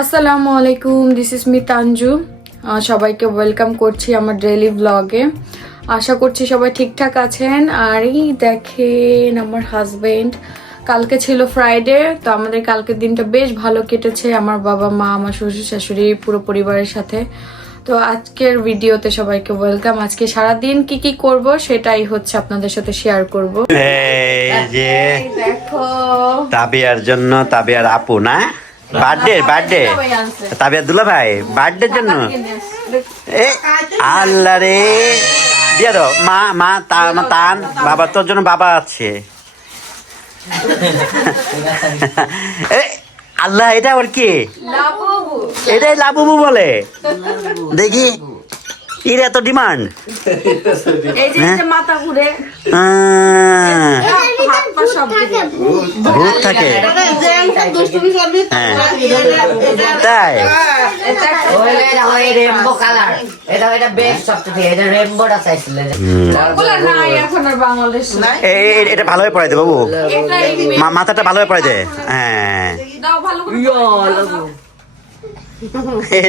আসসালামু আলাইকুম, this is me Tanju. সবাইকে ওয়েলকাম করছি আমার ডেইলি ব্লগে। আশা করছি সবাই ঠিকঠাক আছেন। আর এই দেখেন আমার হাজবেন্ড, কালকে ছিল ফ্রাইডে, তো আমাদের কালকের দিনটা বেশ ভালো কেটেছে আমার বাবা মা, আমার শ্বশুর শাশুড়ি, পুরো পরিবারের সাথে। তো আজকের ভিডিওতে সবাইকে ওয়েলকাম। আজকে সারাদিন কি কি করব সেটাই হচ্ছে আপনাদের সাথে শেয়ার করব। এই যে দেখো তাবিয়ার জন্য, তাবিয়ার আপু না, বার্থডে তাবিয়ার দুলা ভাই বার্থডের জন্য। এ আল্লাহ রে, দিয়ে দাও মা তান বাবা, তোর জন্য বাবা আছে। এ আল্লাহ, এটা ওর কি? এটাই লাবুবু বলে। দেখি এর এত ডিমান্ড। মাথা ঘুরে ভূত থাকে তাই। রেনবো কালার, এটা বেস্ট সবচেয়ে, এটা রেনবোটা চাইছিলেন। এটা ভালোভাবে পড়াই দে বাবু, মাথাটা ভালোভাবে পড়াই দে। হ্যাঁ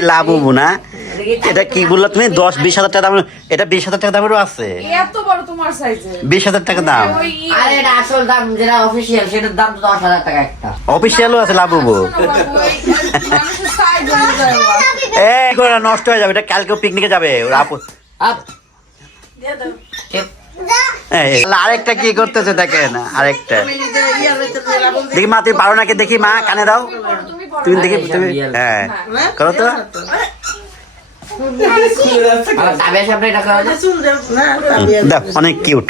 লাবুবু না, এটা কি বললা তুমি? 10-20 হাজার টাকা দাম। এটা 20,000 টাকা দামেরও আছে, 20,000 টাকা দাম। আর এটা আসল দাম যেটা অফিসিয়াল, সেটার দাম তো 10,000 টাকা একটা। অফিসিয়ালও আছে লাবুবু। নষ্ট হয়ে যাবে, এটা কালকেও পিকনিকে যাবে ওর আপু। আরেকটা কি করতেছে দেখেন, আরেকটা দেখি। মা তুমি পারো নাকি দেখি, মা কানে দাও তুমি দেখি, তুমি হ্যাঁ করো তো। অনেক কিউট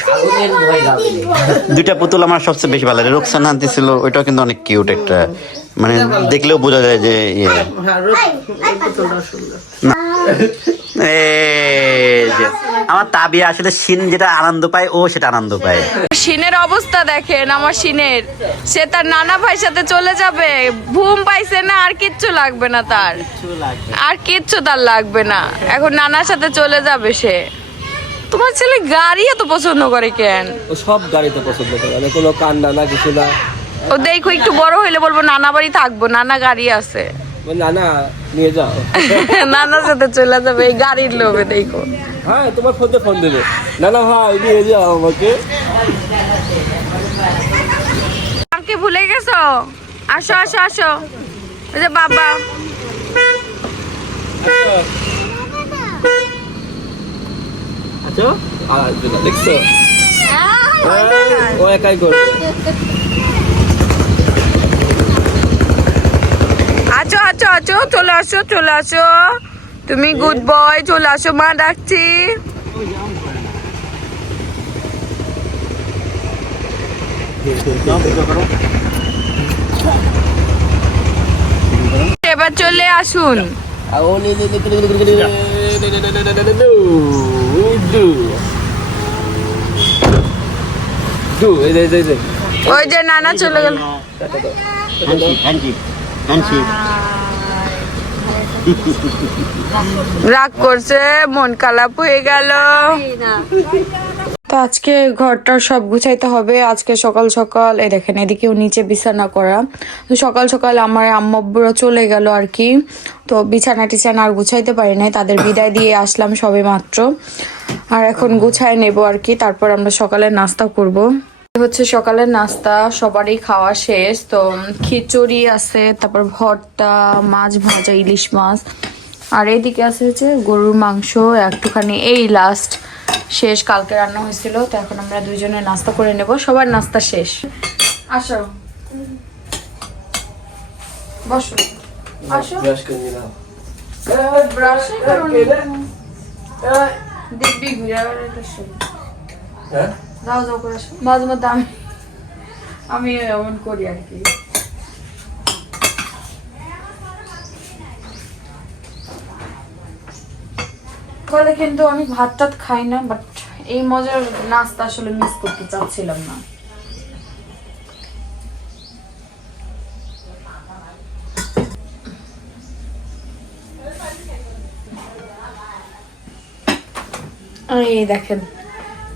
দুইটা পুতুল। আমার সবচেয়ে বেশি ভালো লাগে রোকসানা আনতে ছিল, ওইটাও কিন্তু অনেক কিউট একটা, মানে দেখলেও বোঝা যায় যে আমার তাবিয়া আসলে শিন যেটা আনন্দ পায়, ও সেটা আনন্দ পায়। শিনের অবস্থা দেখেন, আমার শিনের, সে তার নানা ভাইয়ের সাথে চলে যাবে। ঘুম পাইছে না, আর কিচ্ছু লাগবে না তার, আর কিচ্ছু তার লাগবে না। এখন নানার সাথে চলে যাবে সে। তোমার ছেলে গাড়ি এত পছন্দ করে কেন? ও সব গাড়িতে পছন্দ করে, মানে কোনো কান্না না কিছু না। ও দেখো একটু বড় হইলে বলবো নানা বাড়ি থাকবো, নানা গাড়ি আছে, নানা নিয়ে যাও। নানার সাথে চলে যাবে এই গাড়ির লোভে। দেখো হ্যাঁ, তোমার ফোনে ফোন দেবে, নানা ভাই নিয়ে যাও আমাকে। আমাকে ভুলে গেছো? আসো আসো আসো, ওই যে বাবা। আচ্ছা দেখছো, ও একাই করবে। আছো আছো আছো, চলে আসো চলে আসো, তুমি গুড বয়, চলে আসো, মা ডাকছি। এবার চলে আসুন। ওই যে নানা চলে গেল। রাগ করছে, মন খারাপ হয়ে গেল। তো আজকে ঘরটা সব গুছাইতে হবে। আজকে সকাল সকাল এই দেখেন, এদিকেও নিচে বিছানা করা। তো সকাল সকাল আমার আম্মাব্বুরা চলে গেল আর কি, তো বিছানা টিছানা আর গুছাইতে পারি নাই, তাদের বিদায় দিয়ে আসলাম সবে মাত্র। আর এখন গুছাই নেব আর কি, তারপর আমরা সকালে নাস্তা করব। হচ্ছে সকালের নাস্তা, সবারই খাওয়া শেষ। তো খিচুড়ি আছে, তারপর ভর্তা, মাছ ভাজা, ইলিশ মাছ, আর এইদিকে আছে হচ্ছে গরুর মাংস একটুখানি। এই লাস্ট শেষ, কালকে রান্না হয়েছিল। তো এখন আমরা দুইজনে নাস্তা করে নেব, সবার নাস্তা শেষ। আসো বসো, আসো। দেখবি ঘুরে যাও যাও করে আসো। মাঝে মধ্যে আমি এমন করি আর কি। বলে কিন্তু আমি ভাত টাত খাই না, বাট এই মজার নাস্তা আসলে মিস করতে চাচ্ছিলাম না। এই দেখেন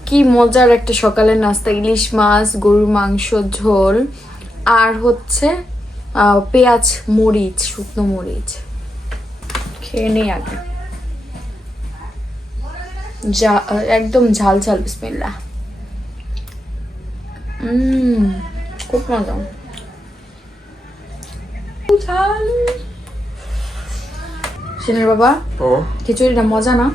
কি মজার একটা সকালের নাস্তা, ইলিশ মাছ, গরুর মাংস ঝোল, আর হচ্ছে পেঁয়াজ, মরিচ, শুকনো মরিচ খেয়ে নেই আগে। একদম ঝাল ঝাল, বিসমিল্লাহ। খুব মজা, ঝাল। সিনের বাবা, খিচুড়িটা মজা না?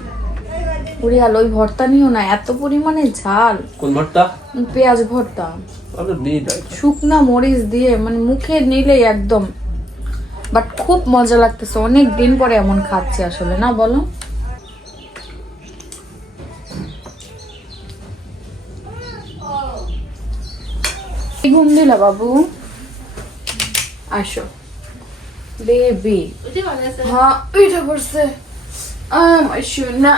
ওরে আলো, ওই ভর্তা নিও না, এত পরিমাণে ঝাল। কোন ভর্তা? পেঁয়াজ ভর্তা, আরে নেই না। শুকনা মরিচ দিয়ে, মানে মুখে নিলেই একদম। বাট খুব মজা লাগতেছে, অনেক দিন পরে এমন খাচ্ছি আসলে, না বলো? ঘুম দিলা বাবু? আসো বেবি। হ্যাঁ, এটা করছে আমার সোনা।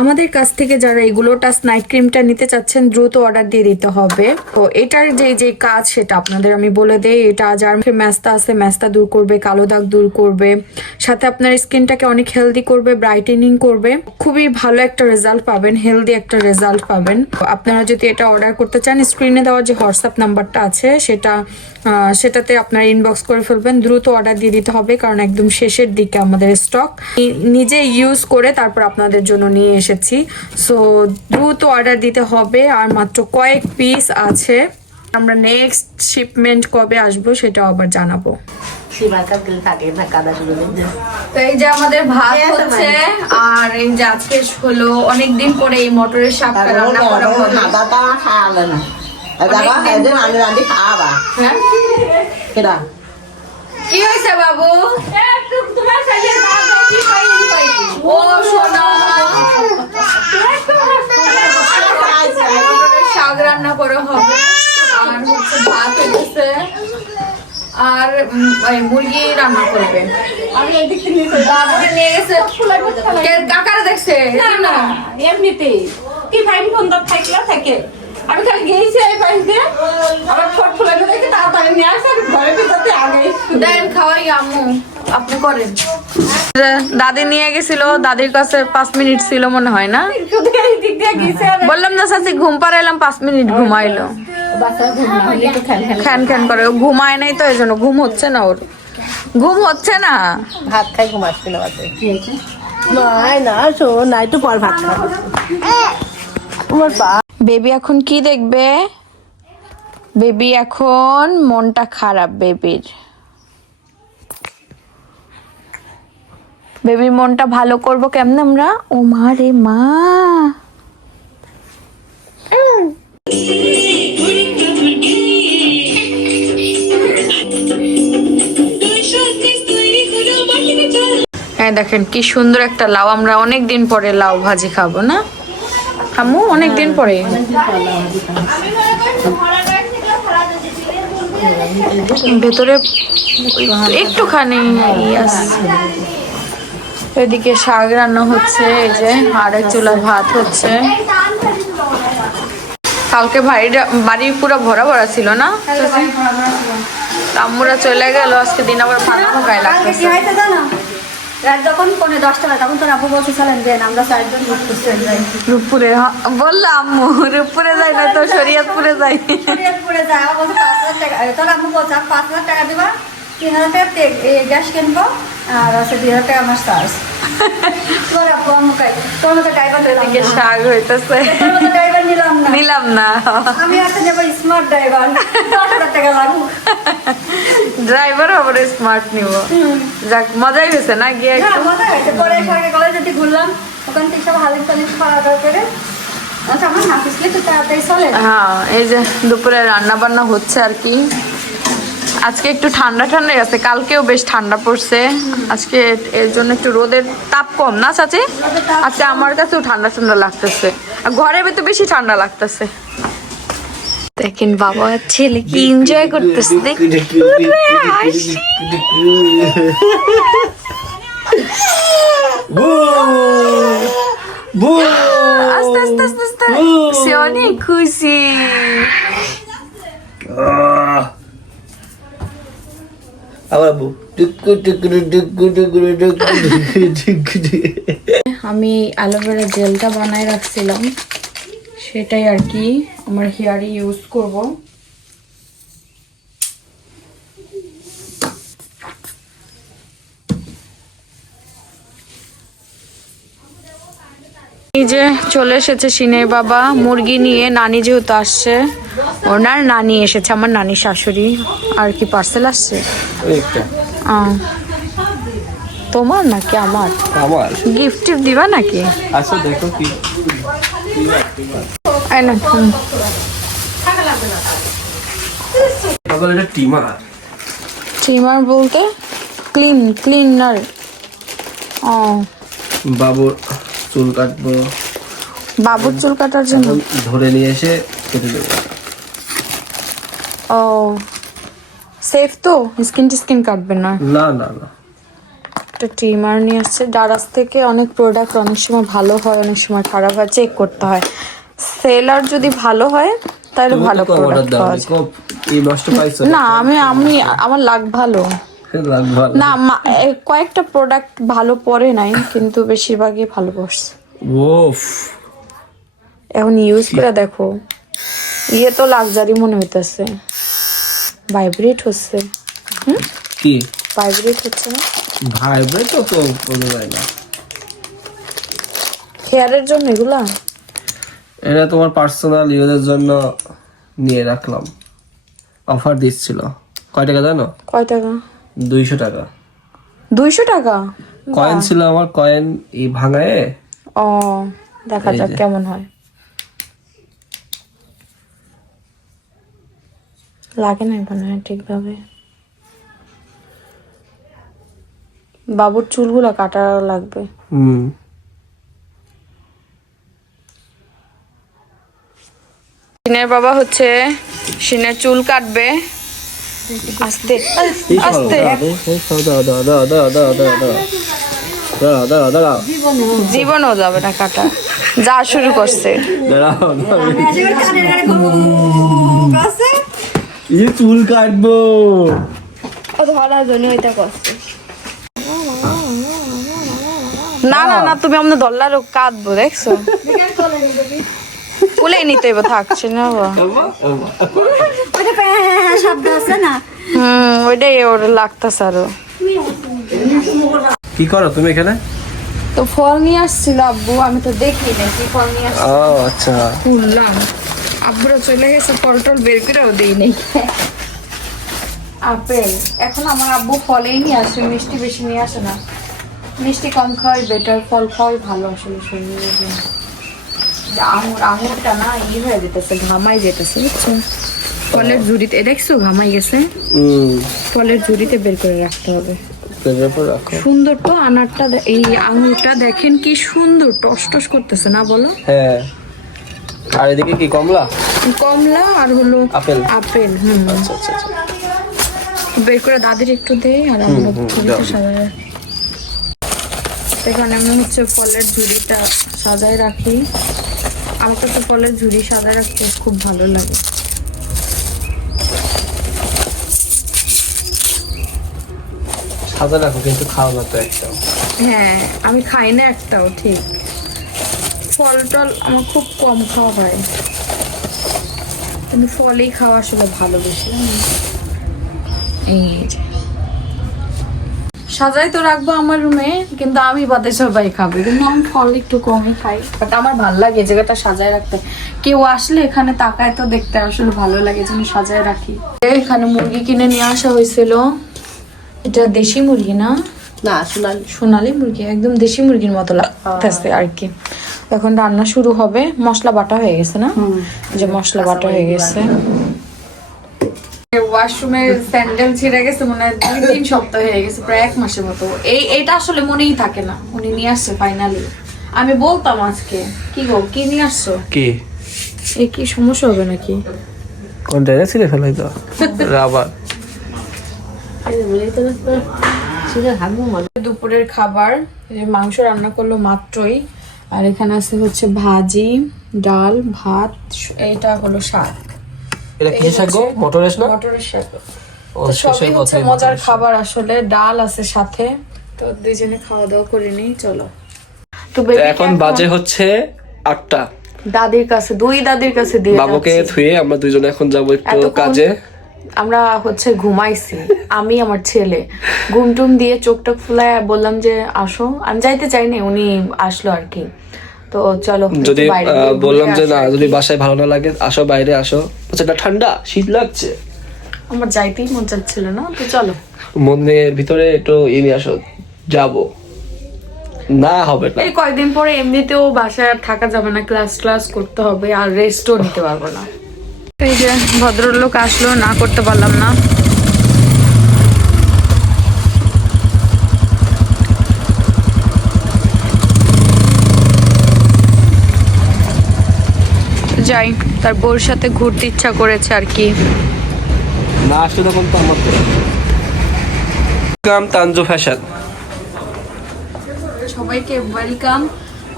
আমাদের কাছ থেকে যারা এগুলো টাচ নাইট ক্রিমটা নিতে চাচ্ছেন, দ্রুত অর্ডার দিয়ে দিতে হবে। তো এটার যে কাজ সেটা আপনাদের আমি বলে দেই। এটা যার মুখে ম্যাস্তা আছে, ম্যাস্তা দূর করবে, কালো দাগ দূর করবে, সাথে আপনার স্কিনটাকে অনেক হেলদি করবে, ব্রাইটেনিং করবে। খুবই ভালো একটা রেজাল্ট পাবেন, হেলদি একটা রেজাল্ট পাবেন। আপনারা যদি এটা অর্ডার করতে চান, স্ক্রিনে দেওয়া যে হোয়াটসঅ্যাপ নাম্বারটা আছে সেটাতে আপনারা ইনবক্স করে ফেলবেন। দ্রুত অর্ডার দিয়ে দিতে হবে, কারণ একদম শেষের দিকে আমাদের স্টক। নিজে ইউজ করে তারপর আপনাদের জন্য নিয়ে এসেছি। সো দ্রুত অর্ডার দিতে হবে, আর মাত্র কয়েক পিস আছে। আমরা নেক্সট শিপমেন্ট কবে আসবো সেটাও আবার জানাবো। তো এই যে আমাদের ভাত হচ্ছে, আর এই যে আজকে হলো অনেকদিন পরে এই মটরের শাক রান্না করা হবে। হ্যাঁ? কি হয়েছে বাবু? ও সোনা, শাক রান্না করা হবে, আর হচ্ছে ভাত হয়েছে, আর মুরগি রান্না করবে। আমি এদিক থেকে বাবুকে নিয়ে গেছে, কাকারা দেখছে না এমনিতেই কি ফাইন বন্ধ থাকলে থাকে। আমি খালি গেছি এই পাইছে, আবার ছোট ফুলাকে দেখে তাড়াতাড়ি নিয়ে আসে, আমি ঘরে ভিতরে আগে দেন খাওয়াই। আম্মু আপনি করেন। দাদি নিয়ে গেছিল, দাদির কাছে 5 মিনিট ছিল মনে হয় না? বললাম না চাচি, ঘুম পাড়াইলাম, 5 মিনিট ঘুমাইলো। খ্যান খ্যান করে, ঘুমায় নাই তো, এই জন্য ঘুম হচ্ছে না, ওর ঘুম হচ্ছে না। ভাত খাই ঘুমাচ্ছিল নাই তো পর ভাত খাবো। বেবি এখন কি দেখবে? বেবি এখন মনটা খারাপ বেবির। বেবির মনটা ভালো করবো কেমনে আমরা? ও মা রে মা, দেখেন কি সুন্দর একটা লাউ। আমরা অনেক দিন পরে লাউ ভাজি খাবো না আম্মু? অনেক দিন পরে। ভেতরে একটুখানি এদিকে শাক রান্না হচ্ছে, এই যে আরেক চুলা ভাত হচ্ছে। কালকে বাড়ি পুরো ভরা ভরা ছিল না? আম্মুরা চলে গেল, আজকে দিন আবার ফাঁকা ফাঁকাই লাগতেছে। রাত যখন 10:30 তখন তোর আপু বলছিলেন যে আমরা 4 জন রূপপুরে। বললাম আম্মু রূপপুরে যাই না তো শরীয়তপুরে যাই। শরীয়তপুরে যায়, আমার বলছে 5,000 টাকা। তোর আপু বলছে 5,000 টাকা দিবা, 3,000 টাকা গ্যাস কিনবো, আর আছে 2,000 টাকা আমার চার্জ। তোর আপু আমাকে তোর মতো ড্রাইভার শাক হইতেছে, ড্রাইভার নিলাম না। আমি একটা নেবো স্মার্ট ড্রাইভার, 10,000 টাকা লাগবে। ড্রাইভার আবার স্মার্ট নিব। যাক, মজাই হয়েছে না গিয়ে? মজা হয়েছে। পরে সরকারি কলেজে ঘুরলাম, ওখান থেকে সব হালিম টালিম খাওয়া দাওয়া করে আমার হাফিসলে তো তাড়াতাড়ি চলে। হ্যাঁ, এই যে দুপুরে রান্না বান্না হচ্ছে আর কি। আজকে একটু ঠান্ডা ঠান্ডা গেছে, কালকেও বেশ ঠান্ডা পড়ছে। আজকে এর জন্য একটু রোদের তাপ কম না চাচি? আজকে আমার কাছেও ঠান্ডা ঠান্ডা লাগতেছে, আর ঘরের ভেতর বেশি ঠান্ডা লাগতেছে। দেখেন বাবা ছেলে কি এনজয় করতেছে, দেখুন আস্তে আস্তে আস্তে আস্তে, সে অনেক খুশি। আমি অ্যালোভেরা জেলটা বানায় রাখছিলাম, সেটাই আর কি আমার হেয়ারে ইউজ করব। এই যে চলে এসেছে সিনের বাবা মুরগি নিয়ে, নানি যেহেতু আসছে, ওনার নানি এসেছে, আমার নানি শাশুড়ি। আর কি পার্সেল আসছে? তোমার নাকি আমার? আমার গিফট টিফট দিবা নাকি? আচ্ছা দেখো কি এই না, বাবা, এটা টিমার। ট্রিমার বলতে ক্লিনার। ও, বাবুর চুল কাটবো, বাবুর চুল কাটার জন্য। ধরে নিয়ে এসে কেটে দেবো। ও, সেফ তো? স্কিন কাটবে না? না না না, একটা ট্রিমার নিয়ে আসছে ডারাস থেকে। অনেক প্রোডাক্ট অনেক সময় ভালো হয়, অনেক সময় খারাপ হয়, চেক করতে হয়। সেলার যদি ভালো হয় তাহলে ভালো প্রোডাক্ট পাওয়া যায়। এই নষ্ট পাইছো না, আমি আমার লাগ ভালো না। কয়েকটা প্রোডাক্ট ভালো পড়ে নাই, কিন্তু বেশিরভাগই ভালো পড়ছে। ওফ, এখন ইউজ করে দেখো, ইয়ে তো লাক্সারি মনে হইতেছে। ভাইব্রেট হচ্ছে। কি ভাইব্রেট হচ্ছে না? ভাইব্রেট তো বলা যায় না। হেয়ারের জন্য এগুলা? এটা তোমার পার্সোনাল ইউজের জন্য নিয়ে রাখলাম, অফার দিচ্ছিল। কয় টাকা জানো? কয় টাকা? 200 টাকা। 200 টাকা? কয়েন ছিল আমার, কয়েন এই ভাঙায়। ও, দেখা যাক কেমন হয়। লাগে না মনে হয় ঠিকভাবে। বাবুর চুলগুলা কাটা লাগবে। সিনের বাবা হচ্ছে সিনের চুল কাটবে। আস্তে আস্তে, জীবনও যাবে না কাটা, যা শুরু করছে। চুল কাটবো না না না, তুমি আমাদের দল্লারও কাটবো, দেখছো? কুলে নিতে এবার থাকছে না। শব্দ আছে না? ওইটাই ওর লাগতেছে আরো। কি করো তুমি এখানে? তো ফল নিয়ে আসছিল আব্বু, আমি তো দেখি না কি ফল নিয়ে আসছে। ও আচ্ছা, খুললাম, আব্বুরা চলে গেছে, ফল টল বের করেও দিই নেই। আপেল, এখন আমার আব্বু ফলেই নিয়ে আসে, মিষ্টি বেশি নিয়ে আসে না। মিষ্টি কম খাওয়াই বেটার, ফল খাওয়াই ভালো আসলে শরীরের জন্য। আঙুরটা না হয়ে যেতেছে, ঘামাই যেতেছে, বুঝছো? ফলের ঝুড়িতে দেখছো ঘামাই গেছে, ফলের ঝুড়িতে বের করে রাখতে হবে। সুন্দর তো আনারটা, এই আঙুরটা দেখেন কি সুন্দর টস টস করতেছে না, বলো? হ্যাঁ। আর এদিকে কি কমলা? কমলা আর হলো আপেল। আপেল। আচ্ছা আচ্ছা আচ্ছা, বের করে দাদির একটু দেই, আর আমরা ঝুড়িতে সাজাই। এখানে আমি হচ্ছে ফলের ঝুড়িটা সাজায় রাখি। আমার কাছে ফলের ঝুড়ি সাজায় রাখতে খুব ভালো লাগে। সাদা রাখো, কিন্তু খাও না তো একটাও। হ্যাঁ, আমি খাই না একটাও, ঠিক। ফল টল আমার খুব কম খাওয়া হয়, কিন্তু ফলই খাওয়া আসলে ভালো বেশি। এই যে সাজাই তো রাখবো আমার রুমে, কিন্তু আমি বাদে সবাই খাবে, কিন্তু আমি ফল একটু কমই খাই। বাট আমার ভালো লাগে এই জায়গাটা সাজায় রাখতে। কেউ আসলে এখানে তাকায় তো দেখতে আসলে ভালো লাগে, যেন সাজায় রাখি। এখানে মুরগি কিনে নিয়ে আসা হয়েছিল। এটা দেশি মুরগি না? না, সোনালি মুরগি, একদম দেশি মুরগির মতো লাগতেছে আর কি। এখন রান্না শুরু হবে। মশলা বাটা হয়ে গেছে না? যে মশলা বাটা হয়ে গেছে। ওয়াশরুমের স্যান্ডেল ছিঁড়ে গেছে মনে হয় 2-3 সপ্তাহ হয়ে গেছে, প্রায় 1 মাসের মতো। এটা আসলে মনেই থাকে না। উনি নিয়ে আসছে ফাইনালি। আমি বলতাম আজকে, কি গো কি নিয়ে আসছো? কি এই কি সমস্যা হবে নাকি? কোনটা ছিলে ফেলাই তো রাবার। দুপুরের খাবার, মাংস রান্না করলো মাত্রই। আর এখানে আছে হচ্ছে ভাজি, ডাল, ভাত, এটা হলো শাক। এটা কি শাক গো? মটরের না? মটরের শাক। তো সবই হচ্ছে মজার খাবার আসলে। ডাল আছে সাথে। তো দুইজনে খাওয়া দাওয়া করে নিই, চলো। তো এখন বাজে হচ্ছে 8টা। দাদির কাছে, দুই দাদির কাছে দিয়ে বাবুকে থুয়ে আমরা দুইজনে এখন যাবো একটু এতক্ষণ কাজে। আমরা হচ্ছে ঘুমাইছি, আমি আমার ছেলে ঘুমটুম দিয়ে চোখ টোক ফুলায় বললাম যে আসো। আমি যাইতে চাইনি, উনি আসলো আর কি। তো চলো যদি একটু বাইরে গিয়ে ঘুরে বললাম যে আসি না আর কি। যদি বাসায় ভালো না লাগে আসো বাইরে আসো, বলছে না ঠান্ডা শীত লাগছে, আমার যাইতেই মন চাচ্ছিল না, তো চলো। মনের ভিতরে একটু নিয়ে আসো, যাবো না হবে না। এই কয়েকদিন পরে এমনিতেও বাসায় আর থাকা যাবে না, ক্লাস করতে হবে আর রেস্টও নিতে পারবো না। এই যে ভদ্রলোক আসলো, না করতে পারলাম না। যাই, তার বউর সাথে ঘুরতে ইচ্ছা করেছে আর কি। না আসলে তখন তো আমার কাম তানজু ফ্যাশন। সবাইকে ওয়েলকাম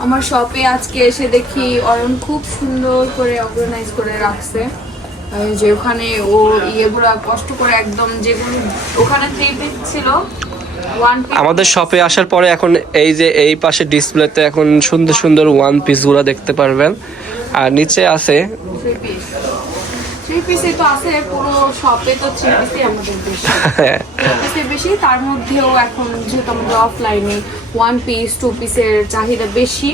আমার শপে। আজকে এসে দেখি অরুণ খুব সুন্দর করে অর্গানাইজ করে রাখছে, যে ওখানে ও ইয়েগুলা কষ্ট করে একদম যেগুলো ওখানে 3 পিস ছিল 1 পিস। আমাদের শপে আসার পরে এখন এই যে এই পাশে ডিসপ্লেতে এখন সুন্দর সুন্দর ওয়ান পিস গুলা দেখতে পারবেন, আর নিচে আছে 3 পিসে তো আছে, পুরো শপে তো 3 পিসই আমাদের বেশি, 3 পিসের বেশি। তার মধ্যেও এখন যেহেতু আমাদের অফলাইনে 1 পিস 2 পিসের চাহিদা বেশি,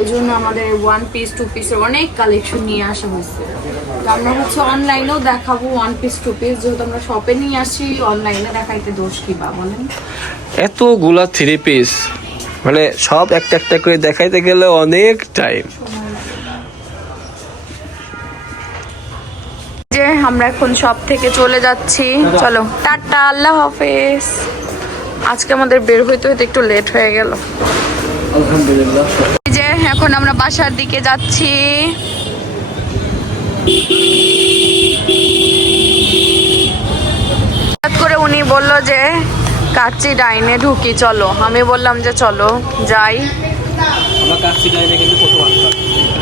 এই জন্য আমাদের 1 পিস 2 পিসের অনেক কালেকশন নিয়ে আসা হয়েছে। তো আমরা হচ্ছে অনলাইনেও দেখাবো 1 পিস 2 পিস, যেহেতু আমরা শপে নিয়ে আসি, অনলাইনে দেখাইতে দোষ কি বা বলেন। এতগুলা 3 পিস, মানে সব একটা একটা করে দেখাইতে গেলে অনেক টাইম। যে আমরা এখন শপ থেকে চলে যাচ্ছি, চলো টাটা, আল্লাহ হাফেজ। আজকে আমাদের বের হইতে হইতে একটু লেট হয়ে গেল। আলহামদুলিল্লাহ। এই যে এখন আমরা বাসার দিকে যাচ্ছি। হঠাৎ করে উনি বললো যে কাচ্চি ডাইনে ঢুকি, চলো। আমি বললাম যে চলো যাই। আমরা কাচ্চি ডাইনে কিন্তু প্রথম আসলাম।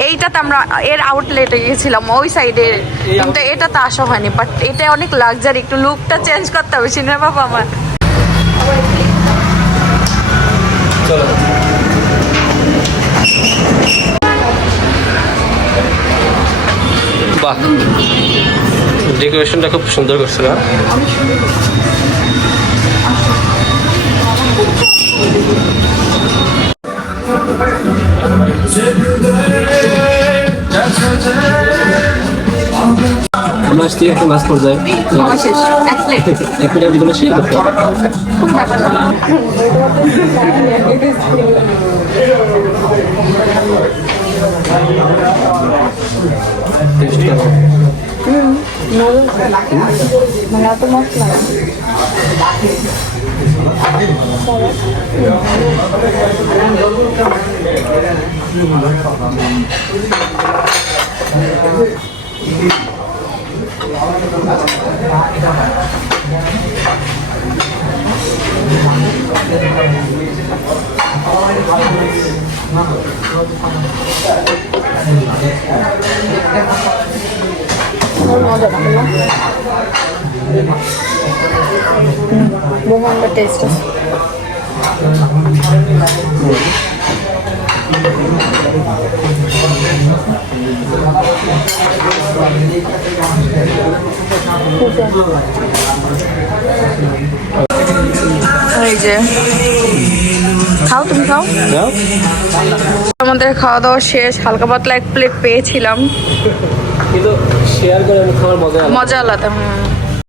এইটাতে আমরা এর আউটলেটে গেছিলাম ওই সাইডে, কিন্তু এটাতে আসা হয়নি। বাট এটা অনেক লাক্সারি, একটু লুকটা চেঞ্জ করতে হবে সিনেমা বাবা আমার। চলো বাহ, ডেকোরেশনটা খুব সুন্দর করছে না? আমরা আসছি একটা মাছ পর্যায়ে, শেষ এক প্লেট। এক মিনিটের ভিতরে শেষ করতে হবে। টেস্ট এই যে খাও, তুমি খাও। আমাদের খাওয়া দাওয়া শেষ, হালকা পাতলা 1 প্লেট পেয়েছিলাম, কিন্তু শেয়ার করে খাওয়ার মজা মজা আলাদা।